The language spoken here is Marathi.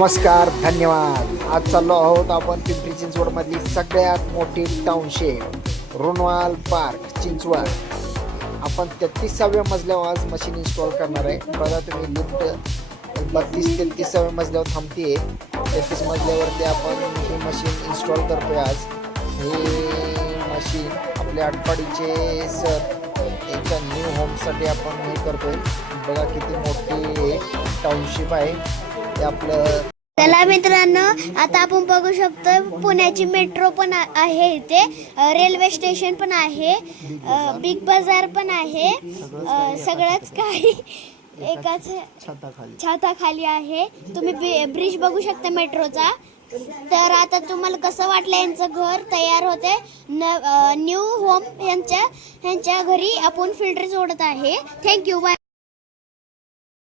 नमस्कार, धन्यवाद. आज चाललो आहोत आपण पिंपरी चिंचवडमधली सगळ्यात मोठी टाउनशिप रोनवाल पार्क चिंचवड. आपण 33व्या मजल्यावर आज मशीन इन्स्टॉल करणार आहे. बघा तुम्ही लिफ्ट 32-33व्या मजल्यावर थांबते. 33 मजल्यावरती आपण ही मशीन इन्स्टॉल करतोय. आज ही मशीन आपल्या आटपाडीचे सर यांच्या न्यू होमसाठी आपण हे करतोय. बघा किती मोठी टाउनशिप आहे ते आपलं. चला मित्रांनो, आता आपण बघू शकतो पुण्याची मेट्रो पण आहे, इथे रेल्वे स्टेशन पण आहे, बिग बाजार पण आहे. सगळंच काही एकाच छताखाली आहे. तुम्ही ब्रिज बघू शकता मेट्रोचा. तर आता तुम्हाला कसं वाटलं यांचं घर तयार होते. न्यू होम यांच्या घरी आपण फिल्टर जोडत आहे. Thank you, bye.